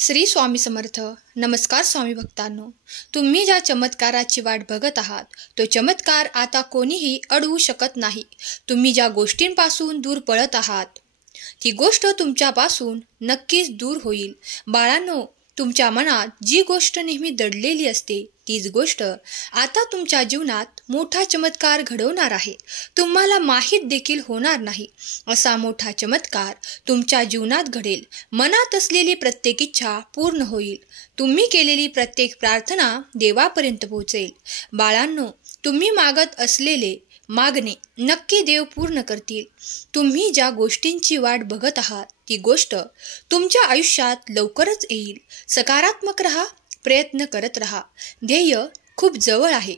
श्री स्वामी समर्थ. नमस्कार स्वामी भक्तांनो. तुम्ही ज्या चमत्काराची वाट बघत आहात तो चमत्कार आता कोणीही अडवू शकत नाही. तुम्ही ज्या गोष्टींपासून दूर पळत आहात ती गोष्ट तुमच्यापासून नक्कीच दूर होईल. बाळांनो, तुमच्या मनात जी गोष्ट नेहमी दडलेली असते तीच गोष्ट आता तुमच्या जीवनात मोठा चमत्कार घडवणार आहे. तुम्हाला माहीत देखील होणार नाही असा मोठा चमत्कार तुमच्या जीवनात घडेल. मनात असलेली प्रत्येक इच्छा पूर्ण होईल. तुम्ही केलेली प्रत्येक प्रार्थना देवापर्यंत पोहोचेल. बाळांनो, तुम्ही मागत असलेले मागणे नक्की देव पूर्ण करतील. तुम्ही ज्या गोष्टींची वाट बघत आहात ती गोष्ट तुमच्या आयुष्यात लवकरच येईल. सकारात्मक रहा, प्रयत्न करत रहा. ध्येय खूप जवळ आहे.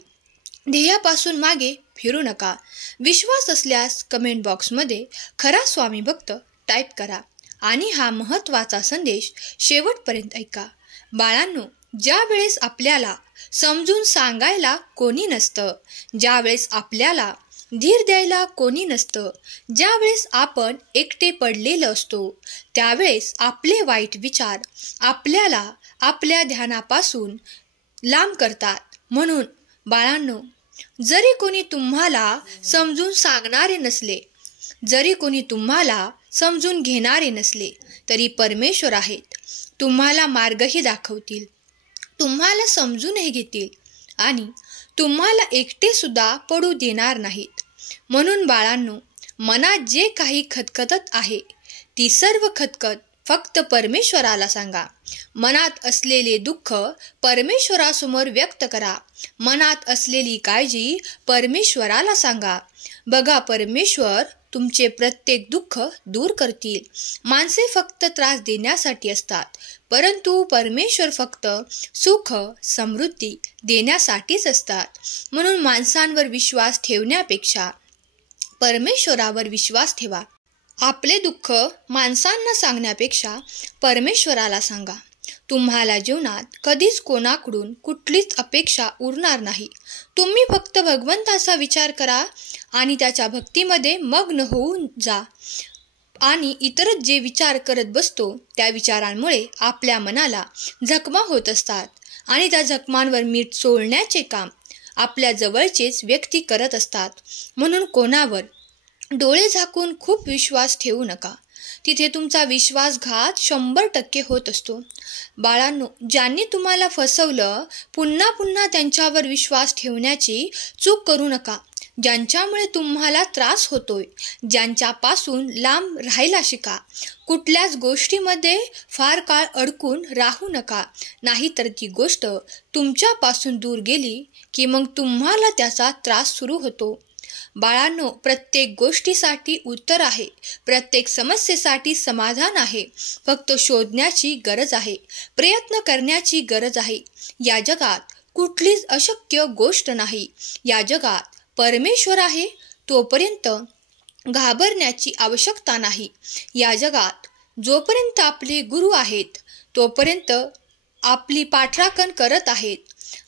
ध्येयापासून मागे फिरू नका. विश्वास असल्यास कमेंट बॉक्समध्ये खरा स्वामी भक्त टाईप करा आणि हा महत्त्वाचा संदेश शेवटपर्यंत ऐका. बाळांनो, ज्या वेळेस आपल्याला समजून सांगायला कोणी नसतं, ज्या वेळेस आपल्याला धीर द्यायला कोणी नसतं, ज्या वेळेस आपण एकटे पडलेलो असतो त्यावेळेस आपले वाईट विचार आपल्याला आपल्या ध्यानापासून लांब करतात. म्हणून बाळांनो, जरी कोणी तुम्हाला समजून सांगणारे नसले, जरी कोणी तुम्हाला समजून घेणारे नसले तरी परमेश्वर आहेत. तुम्हाला मार्गही दाखवतील, तुम्हाला समजूनही घेतील आणि तुम्हाला एकटे सुद्धा पडू देणार नाहीत. म्हणून बाळांनो, मनात जे काही खतखतत आहे ती सर्व खतखत फक्त परमेश्वराला सांगा. मनात असलेले दुःख परमेश्वरासमोर व्यक्त करा. मनात असलेली काळजी परमेश्वराला सांगा. बघा, परमेश्वर तुमचे प्रत्येक दुःख दूर करतील. माणसे फक्त त्रास देण्यासाठी असतात, परंतु परमेश्वर फक्त सुख समृद्धी देण्यासाठीच असतात. म्हणून माणसांवर विश्वास ठेवण्यापेक्षा परमेश्वरावर विश्वास ठेवा. आपले दुःख माणसांना सांगण्यापेक्षा परमेश्वराला सांगा. तुम्हाला जीवनात कधीच कोणाकडून कुठलीच अपेक्षा उरणार नाही. तुम्ही फक्त भगवंताचा विचार करा आणि त्याच्या भक्तीमध्ये मग्न होऊन जा. आणि इतरच जे विचार करत बसतो त्या विचारांमुळे आपल्या मनाला जखमा होत असतात आणि त्या जखमांवर मीठ चोळण्याचे काम आपल्या जवळचेच व्यक्ती करत असतात. म्हणून कोणावर डोळे झाकून खूप विश्वास ठेवू नका. तिथे तुमचा विश्वासघात 100% होत असतो. बाळांनो, ज्यांनी तुम्हाला फसवलं पुन्हा पुन्हा त्यांच्यावर विश्वास ठेवण्याची चूक करू नका. ज्यांच्यामुळे तुम्हाला त्रास होतोय, ज्यांच्यापासून लांब राहायला शिका. कुठल्याच गोष्टीमध्ये फार काळ अडकून राहू नका, नाहीतर ती गोष्ट तुमच्यापासून दूर गेली की मग तुम्हाला त्याचा त्रास सुरू होतो. बाळांनो, प्रत्येक गोष्टीसाठी उत्तर आहे, प्रत्येक समस्येसाठी समाधान आहे. फक्त शोधण्याची गरज आहे, प्रयत्न करण्याची गरज आहे. या जगात कुठलीच अशक्य गोष्ट नाही. या जगात परमेश्वर आहे तोपर्यंत घाबरण्याची आवश्यकता नाही. या जगात जोपर्यंत आपले गुरु आहेत तोपर्यंत आपली पाठराखण करत आहेत.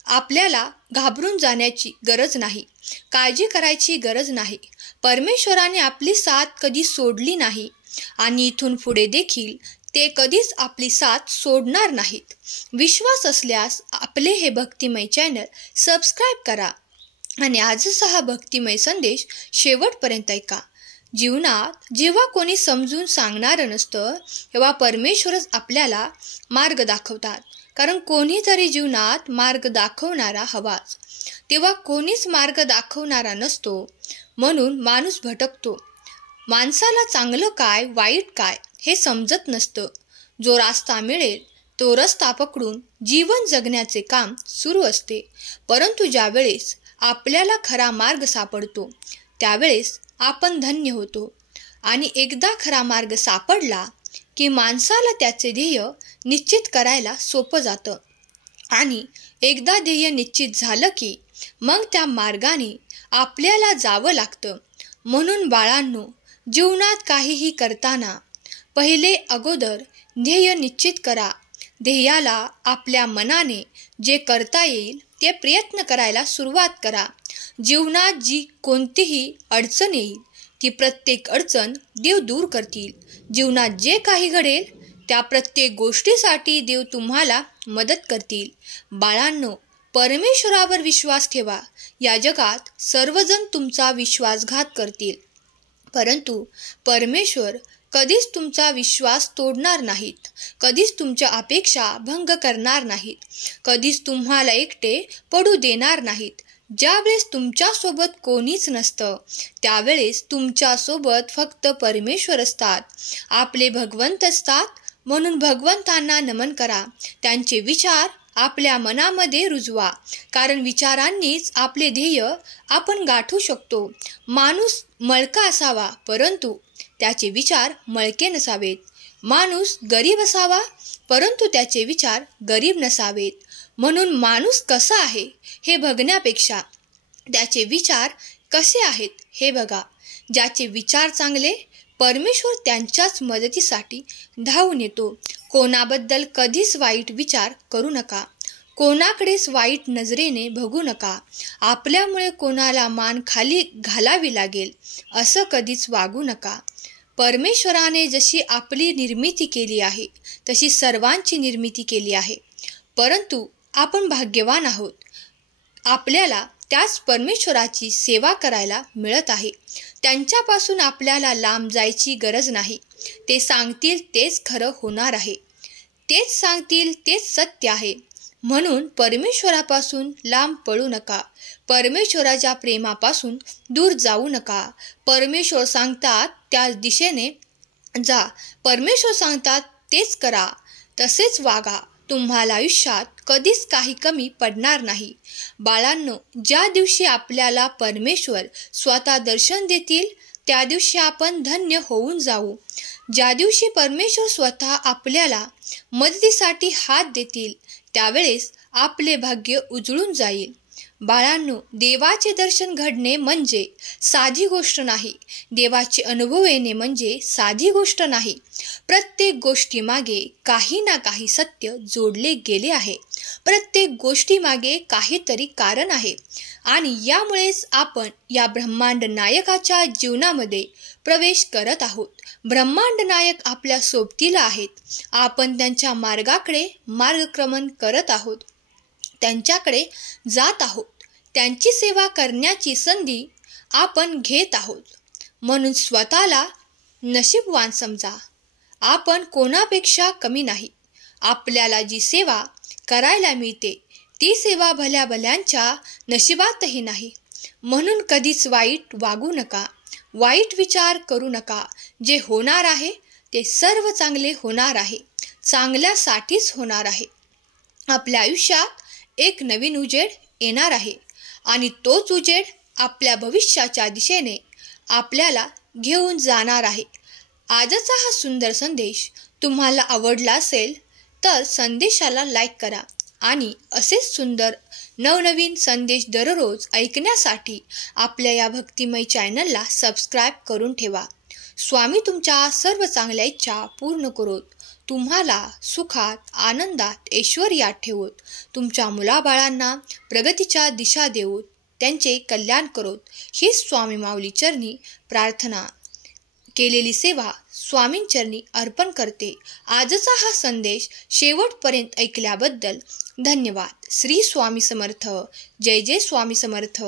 आपल्याला घाबरून जाण्याची गरज नाही, काळजी करायची गरज नाही. परमेश्वराने आपली साथ कधी सोडली नाही आणि इथून पुढे देखील ते कधीच आपली साथ सोडणार नाहीत. विश्वास असल्यास आपले हे भक्तिमय चॅनल सबस्क्राईब करा आणि आजचा हा भक्तिमय संदेश शेवटपर्यंत ऐका. जीवनात जेव्हा कोणी समजून सांगणारं नसतं तेव्हा परमेश्वरच आपल्याला मार्ग दाखवतात. कारण कोणीतरी जीवनात मार्ग दाखवणारा हवाच. तेव्हा कोणीच मार्ग दाखवणारा नसतो, म्हणून माणूस भटकतो. माणसाला चांगलं काय वाईट काय हे समजत नसतं. जो रास्ता मिळेल तो रस्ता पकडून जीवन जगण्याचे काम सुरू असते. परंतु ज्यावेळेस आपल्याला खरा मार्ग सापडतो त्यावेळेस आपण धन्य होतो. आणि एकदा खरा मार्ग सापडला की माणसाला त्याचे ध्येय निश्चित करायला सोपं जातं. आणि एकदा ध्येय निश्चित झालं की मग त्या मार्गाने आपल्याला जावं लागतं. म्हणून बाळांनो, जीवनात काहीही करताना पहिले अगोदर ध्येय निश्चित करा. ध्येयाला आपल्या मनाने जे करता येईल ते प्रयत्न करायला सुरुवात करा. जीवनात जी कोणतीही अडचण येईल ती प्रत्येक अडचण देव दूर करतील. जीवनात जे काही घडेल त्या प्रत्येक गोष्टीसाठी देव तुम्हाला मदत करतील. बाळांनो, परमेश्वरावर विश्वास ठेवा. या जगात सर्वजण तुमचा विश्वासघात करतील, परंतु परमेश्वर कधीच तुमचा विश्वास तोडणार नाहीत. कधीच तुमच्या अपेक्षा भंग करणार नाहीत. कधीच तुम्हाला एकटे पडू देणार नाहीत. ज्यावेळेस तुमच्यासोबत कोणीच नसतं त्यावेळेस तुमच्यासोबत फक्त परमेश्वर असतात. आपले भगवंत असतात. म्हणून भगवंतांना नमन करा. त्यांचे विचार आपल्या मनामध्ये रुजवा, कारण विचारांनीच आपले ध्येय आपण गाठू शकतो. माणूस मळका असावा, परंतु त्याचे विचार मळके नसावेत. माणूस गरीब असावा, परंतु त्याचे विचार गरीब नसावेत. म्हणून माणूस कसा आहे हे बघण्यापेक्षा त्याचे विचार कसे आहेत हे बघा. ज्याचे विचार चांगले, परमेश्वर त्यांच्याच मदतीसाठी धावून येतो. कोणाबद्दल कधीच वाईट विचार करू नका. कोणाकडेच वाईट नजरेने बघू नका. आपल्यामुळे कोणाला मान खाली घालावी लागेल असं कधीच वागू नका. परमेश्वराने जशी आपली निर्मिती केली आहे तशी सर्वांची निर्मिती केली आहे, परंतु आपण भाग्यवान आहोत. आपल्याला त्याच परमेश्वराची सेवा करायला मिळत आहे. त्यांच्यापासून आपल्याला लांब जायची गरज नाही. ते सांगतील तेच खरं होणार आहे. तेच सांगतील तेच सत्य आहे. म्हणून परमेश्वरापासून लांब पळू नका. परमेश्वराच्या प्रेमापासून दूर जाऊ नका. परमेश्वर सांगतात त्याच दिशेने जा. परमेश्वर सांगतात तेच करा. तसेच वागा. तुम्हाला आयुष्यात कधीच काही कमी पडणार नाही. बाळांनो, ज्या दिवशी आपल्याला परमेश्वर स्वतः दर्शन देतील त्या दिवशी आपण धन्य होऊन जाऊ. ज्या दिवशी परमेश्वर स्वतः आपल्याला मदतीसाठी हात देतील त्यावेळेस आपले भाग्य उजळून जाईल. बाळांनो, देवाचे दर्शन घडणे म्हणजे साधी गोष्ट नाही. देवाचे अनुभव येणे म्हणजे साधी गोष्ट नाही. प्रत्येक गोष्टीमागे काही ना काही सत्य जोडले गेले आहे. प्रत्येक गोष्टीमागे काहीतरी कारण आहे आणि यामुळेच आपण या ब्रह्मांड नायकाच्या जीवनामध्ये प्रवेश करत आहोत. ब्रह्मांड नायक आपल्या सोबतीला आहेत. आपण त्यांच्या मार्गाकडे मार्गक्रमण करत आहोत. त्यांच्याकडे जात आहोत. त्यांची सेवा करण्याची संधी आपण घेत आहोत. म्हणून स्वतःला नशीबवान समजा. आपण कोणापेक्षा कमी नाही. आपल्याला जी सेवा करायला मिळते ती सेवा भल्या भल्यांच्या नशिबातही नाही. म्हणून कधीच वाईट वागू नका. वाईट विचार करू नका. जे होणार आहे ते सर्व चांगले होणार आहे. चांगल्यासाठीच होणार आहे. आपल्या आयुष्यात एक नवीन उजेड येणार आहे आणि तोच उजेड आपल्या भविष्याच्या दिशेने आपल्याला घेऊन जाणार आहे. आजचा हा सुंदर संदेश तुम्हाला आवडला असेल तर संदेशाला लाईक करा आणि असेच सुंदर नवनवीन संदेश दररोज ऐकण्यासाठी आपल्या या भक्तिमय चॅनलला सबस्क्राईब करून ठेवा. स्वामी तुमच्या सर्व चांगल्या इच्छा पूर्ण करोत. तुम्हाला सुखात, आनंदात, ऐश्वर्यात ठेवोत. तुमच्या मुलाबाळांना प्रगतीच्या दिशा देवोत. त्यांचे कल्याण करोत. ही स्वामी माऊली चरणी प्रार्थना. केलेली सेवा स्वामींचरणी अर्पण करते. आजचा हा संदेश शेवटपर्यंत ऐकल्याबद्दल धन्यवाद. श्री स्वामी समर्थ. जय जय स्वामी समर्थ.